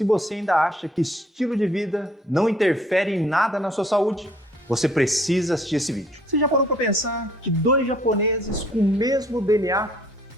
Se você ainda acha que estilo de vida não interfere em nada na sua saúde, você precisa assistir esse vídeo. Você já parou para pensar que dois japoneses com o mesmo DNA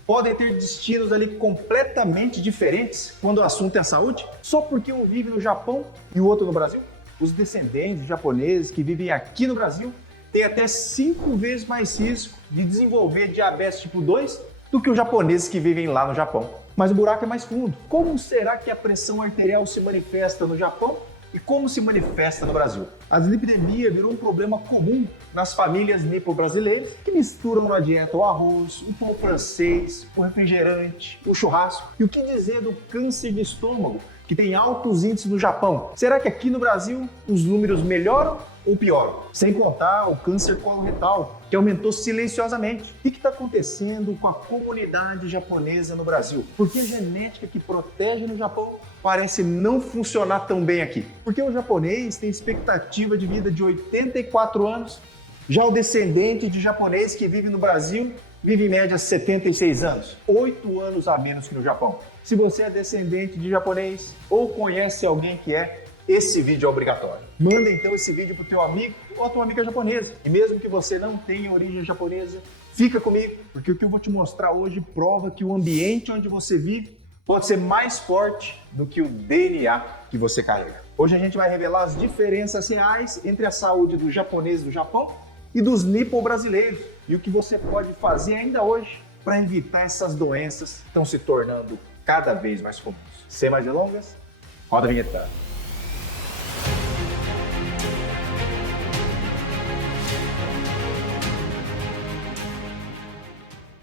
podem ter destinos ali completamente diferentes quando o assunto é a saúde? Só porque um vive no Japão e o outro no Brasil? Os descendentes japoneses que vivem aqui no Brasil têm até 5 vezes mais risco de desenvolver diabetes tipo 2 do que os japoneses que vivem lá no Japão. Mas o buraco é mais fundo. Como será que a pressão arterial se manifesta no Japão e como se manifesta no Brasil? A dislipidemia virou um problema comum nas famílias nipo-brasileiras que misturam na dieta o arroz, o pão francês, o refrigerante, o churrasco. E o que dizer do câncer de estômago, que tem altos índices no Japão? Será que aqui no Brasil os números melhoram ou pioram? Sem contar o câncer coloretal, que aumentou silenciosamente. O que está acontecendo com a comunidade japonesa no Brasil? Por que a genética que protege no Japão parece não funcionar tão bem aqui? Porque o japonês tem expectativa de vida de 84 anos, já o descendente de japonês que vive no Brasil vive em média 76 anos, 8 anos a menos que no Japão. Se você é descendente de japonês ou conhece alguém que é, esse vídeo é obrigatório. Manda então esse vídeo pro teu amigo ou a tua amiga japonesa. E mesmo que você não tenha origem japonesa, fica comigo, porque o que eu vou te mostrar hoje prova que o ambiente onde você vive pode ser mais forte do que o DNA que você carrega. Hoje a gente vai revelar as diferenças reais entre a saúde dos japoneses do Japão e dos nipo-brasileiros e o que você pode fazer ainda hoje para evitar essas doenças que estão se tornando cada vez mais comuns. Sem mais delongas, roda a vinheta.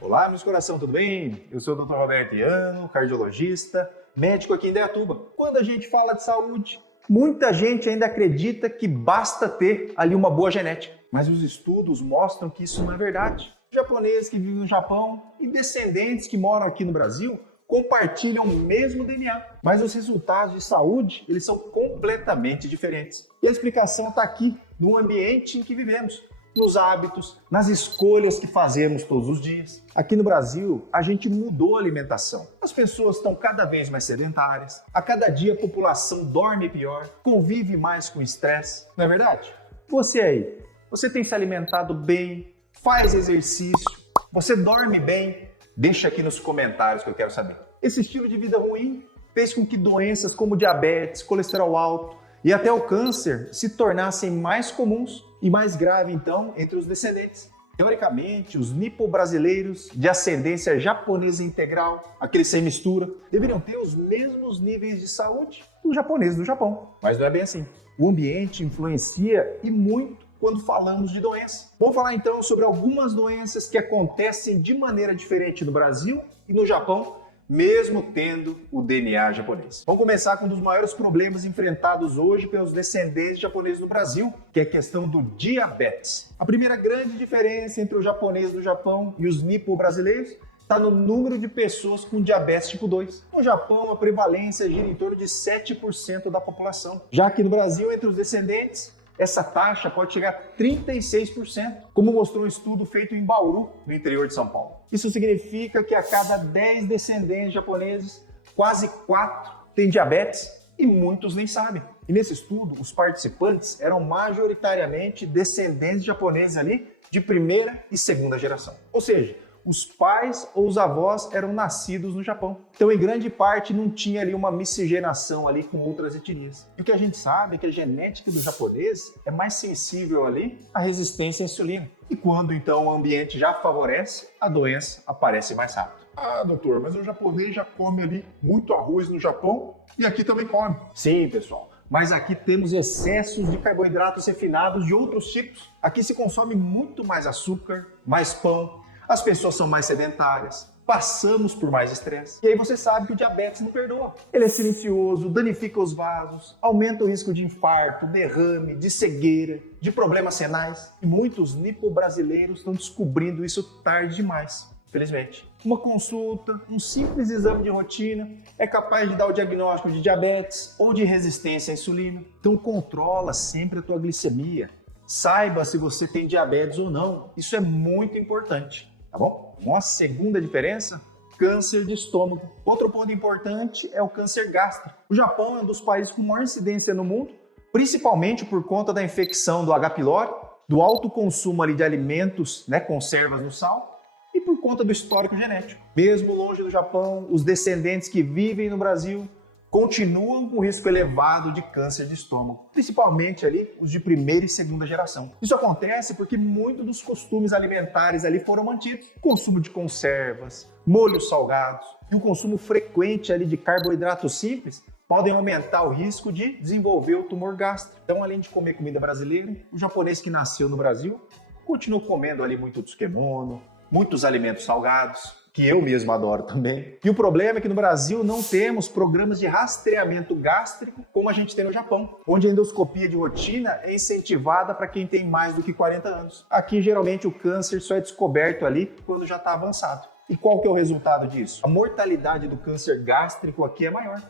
Olá, meus coração, tudo bem? Eu sou o Dr. Roberto Iano, cardiologista, médico aqui em Indaiatuba. Quando a gente fala de saúde, muita gente ainda acredita que basta ter ali uma boa genética. Mas os estudos mostram que isso não é verdade. Japoneses que vivem no Japão e descendentes que moram aqui no Brasil compartilham o mesmo DNA. Mas os resultados de saúde, eles são completamente diferentes. E a explicação está aqui, no ambiente em que vivemos. Nos hábitos, nas escolhas que fazemos todos os dias. Aqui no Brasil, a gente mudou a alimentação. As pessoas estão cada vez mais sedentárias. A cada dia a população dorme pior, convive mais com estresse. Não é verdade? Você aí, você tem se alimentado bem? Faz exercício? Você dorme bem? Deixa aqui nos comentários que eu quero saber. Esse estilo de vida ruim fez com que doenças como diabetes, colesterol alto e até o câncer se tornassem mais comuns e mais grave, então, entre os descendentes. Teoricamente, os nipo-brasileiros de ascendência japonesa integral, aqueles sem mistura, deveriam ter os mesmos níveis de saúde dos japoneses do Japão. Mas não é bem assim. O ambiente influencia e muito quando falamos de doença. Vamos falar então sobre algumas doenças que acontecem de maneira diferente no Brasil e no Japão, mesmo tendo o DNA japonês. Vamos começar com um dos maiores problemas enfrentados hoje pelos descendentes japoneses no Brasil, que é a questão do diabetes. A primeira grande diferença entre os japoneses do Japão e os nipo-brasileiros está no número de pessoas com diabetes tipo 2. No Japão, a prevalência gira em torno de 7% da população. Já aqui no Brasil, entre os descendentes, essa taxa pode chegar a 36%, como mostrou um estudo feito em Bauru, no interior de São Paulo. Isso significa que a cada 10 descendentes japoneses, quase 4 têm diabetes e muitos nem sabem. E nesse estudo, os participantes eram majoritariamente descendentes japoneses ali de primeira e segunda geração. Ou seja, os pais ou os avós eram nascidos no Japão. Então, em grande parte, não tinha ali uma miscigenação ali com outras etnias. E o que a gente sabe é que a genética do japonês é mais sensível ali à resistência à insulina. E quando, então, o ambiente já favorece, a doença aparece mais rápido. Ah, doutor, mas o japonês já come ali muito arroz no Japão e aqui também come. Sim, pessoal. Mas aqui temos excessos de carboidratos refinados de outros tipos. Aqui se consome muito mais açúcar, mais pão. As pessoas são mais sedentárias, passamos por mais estresse. E aí você sabe que o diabetes não perdoa. Ele é silencioso, danifica os vasos, aumenta o risco de infarto, derrame, de cegueira, de problemas renais. E muitos nipo-brasileiros estão descobrindo isso tarde demais, felizmente. Uma consulta, um simples exame de rotina é capaz de dar o diagnóstico de diabetes ou de resistência à insulina. Então controla sempre a tua glicemia. Saiba se você tem diabetes ou não. Isso é muito importante. Tá bom? Uma segunda diferença câncer de estômago. Outro ponto importante é o câncer gástrico. O Japão é um dos países com maior incidência no mundo, principalmente por conta da infecção do H. pylori, do alto consumo ali de alimentos, conservas no sal, e por conta do histórico genético. Mesmo longe do Japão, os descendentes que vivem no Brasil continuam com risco elevado de câncer de estômago, principalmente ali os de primeira e segunda geração. Isso acontece porque muitos dos costumes alimentares ali foram mantidos. O consumo de conservas, molhos salgados e o consumo frequente ali de carboidratos simples podem aumentar o risco de desenvolver o tumor gástrico. Então, além de comer comida brasileira, o japonês que nasceu no Brasil continua comendo ali muito tsukemono, muitos alimentos salgados, que eu mesmo adoro também. E o problema é que no Brasil não temos programas de rastreamento gástrico como a gente tem no Japão, onde a endoscopia de rotina é incentivada para quem tem mais do que 40 anos. Aqui, geralmente, o câncer só é descoberto ali quando já está avançado. E qual que é o resultado disso? A mortalidade do câncer gástrico aqui é maior.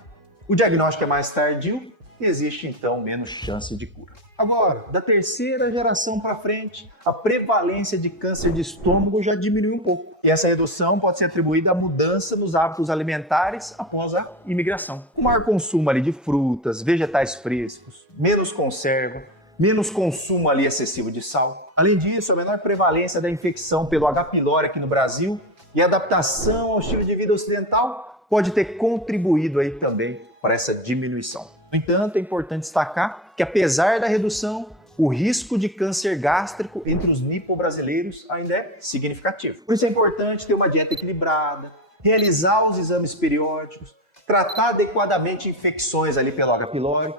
O diagnóstico é mais tardio e existe, então, menos chance de cura. Agora, da terceira geração para frente, a prevalência de câncer de estômago já diminuiu um pouco. E essa redução pode ser atribuída à mudança nos hábitos alimentares após a imigração. Com maior consumo ali de frutas, vegetais frescos, menos conserva, menos consumo ali excessivo de sal. Além disso, a menor prevalência da infecção pelo H. pylori aqui no Brasil e a adaptação ao estilo de vida ocidental pode ter contribuído aí também para essa diminuição. No entanto, é importante destacar que, apesar da redução, o risco de câncer gástrico entre os nipo-brasileiros ainda é significativo. Por isso é importante ter uma dieta equilibrada, realizar os exames periódicos, tratar adequadamente infecções ali pelo H. pylori,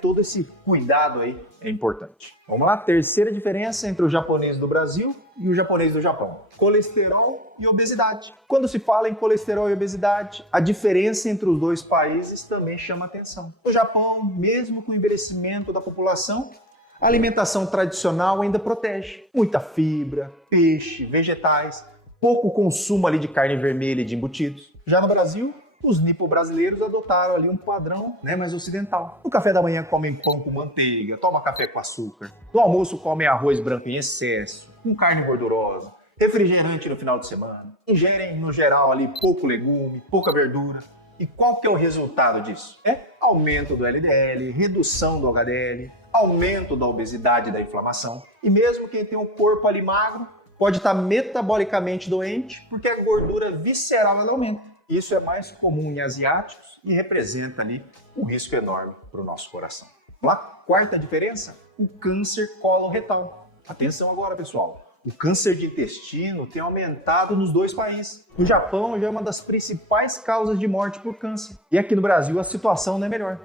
todo esse cuidado aí é importante. Vamos lá, terceira diferença entre o japonês do Brasil e o japonês do Japão: colesterol e obesidade. Quando se fala em colesterol e obesidade, a diferença entre os dois países também chama atenção. No Japão, mesmo com o envelhecimento da população, a alimentação tradicional ainda protege. Muita fibra, peixe, vegetais, pouco consumo ali de carne vermelha e de embutidos. Já no Brasil, os nipo-brasileiros adotaram ali um padrão mais ocidental. No café da manhã comem pão com manteiga, tomam café com açúcar. No almoço comem arroz branco em excesso, com carne gordurosa, refrigerante no final de semana. Ingerem, no geral, ali pouco legume, pouca verdura. E qual que é o resultado disso? É aumento do LDL, redução do HDL, aumento da obesidade e da inflamação. E mesmo quem tem um corpo ali magro pode estar metabolicamente doente porque a gordura visceral ela aumenta. Isso é mais comum em asiáticos e representa ali um risco enorme para o nosso coração. Vamos lá? Quarta diferença, o câncer coloretal. Atenção agora, pessoal. O câncer de intestino tem aumentado nos dois países. No Japão já é uma das principais causas de morte por câncer. E aqui no Brasil a situação não é melhor.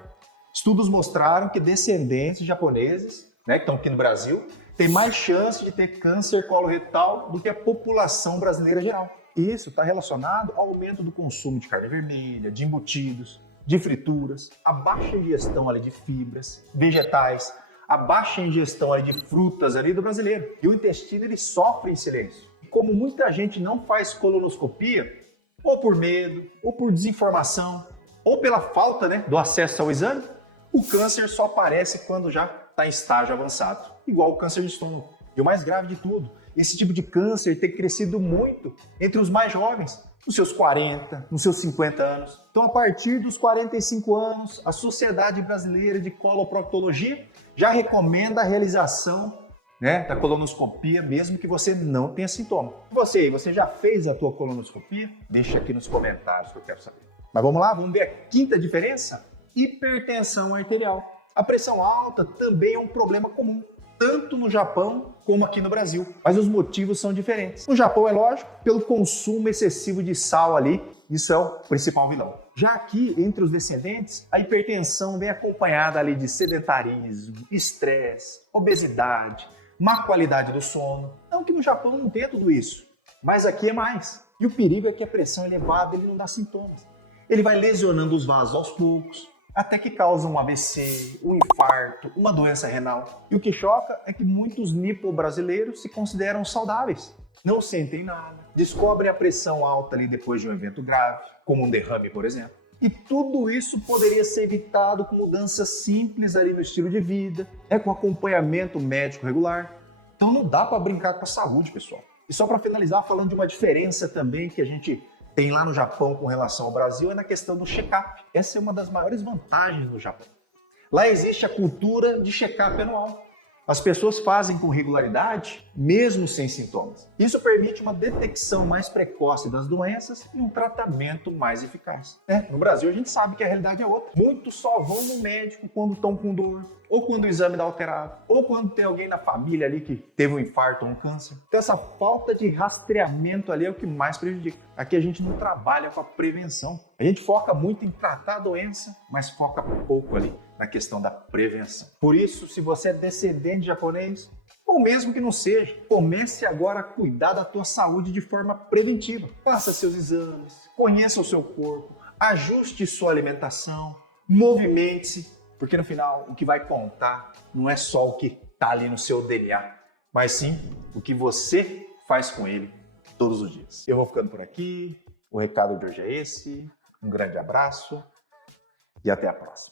Estudos mostraram que descendentes japoneses, que estão aqui no Brasil, têm mais chance de ter câncer coloretal do que a população brasileira geral. Isso está relacionado ao aumento do consumo de carne vermelha, de embutidos, de frituras, a baixa ingestão ali de fibras, vegetais, a baixa ingestão ali de frutas ali do brasileiro. E o intestino ele sofre em silêncio. E como muita gente não faz colonoscopia, ou por medo, ou por desinformação, ou pela falta do acesso ao exame, o câncer só aparece quando já está em estágio avançado, igual o câncer de estômago. E o mais grave de tudo, esse tipo de câncer tem crescido muito entre os mais jovens, nos seus 40, nos seus 50 anos. Então, a partir dos 45 anos, a Sociedade Brasileira de Coloproctologia já recomenda a realização da colonoscopia, mesmo que você não tenha sintoma. Você já fez a tua colonoscopia? Deixa aqui nos comentários que eu quero saber. Mas vamos lá, vamos ver a quinta diferença? Hipertensão arterial. A pressão alta também é um problema comum, tanto no Japão como aqui no Brasil. Mas os motivos são diferentes. No Japão, é lógico, pelo consumo excessivo de sal ali, isso é o principal vilão. Já aqui, entre os descendentes, a hipertensão vem acompanhada ali de sedentarismo, estresse, obesidade, má qualidade do sono. Não que no Japão não tenha tudo isso, mas aqui é mais. E o perigo é que a pressão elevada ele não dá sintomas. Ele vai lesionando os vasos aos poucos, até que causa um AVC, um infarto, uma doença renal. E o que choca é que muitos nipo-brasileiros se consideram saudáveis. Não sentem nada, descobrem a pressão alta ali depois de um evento grave, como um derrame, por exemplo. E tudo isso poderia ser evitado com mudanças simples ali no estilo de vida, com acompanhamento médico regular. Então não dá para brincar com a saúde, pessoal. E só para finalizar, falando de uma diferença também que a gente tem lá no Japão com relação ao Brasil é na questão do check-up. Essa é uma das maiores vantagens no Japão. Lá existe a cultura de check-up anual. As pessoas fazem com regularidade, mesmo sem sintomas. Isso permite uma detecção mais precoce das doenças e um tratamento mais eficaz. No Brasil a gente sabe que a realidade é outra. Muitos só vão no médico quando estão com dor, ou quando o exame está alterado, ou quando tem alguém na família ali que teve um infarto ou um câncer. Então essa falta de rastreamento ali é o que mais prejudica. Aqui a gente não trabalha com a prevenção. A gente foca muito em tratar a doença, mas foca pouco ali na questão da prevenção. Por isso, se você é descendente de japonês, ou mesmo que não seja, comece agora a cuidar da tua saúde de forma preventiva. Faça seus exames, conheça o seu corpo, ajuste sua alimentação, movimente-se, porque no final o que vai contar não é só o que está ali no seu DNA, mas sim o que você faz com ele todos os dias. Eu vou ficando por aqui, o recado de hoje é esse, um grande abraço e até a próxima.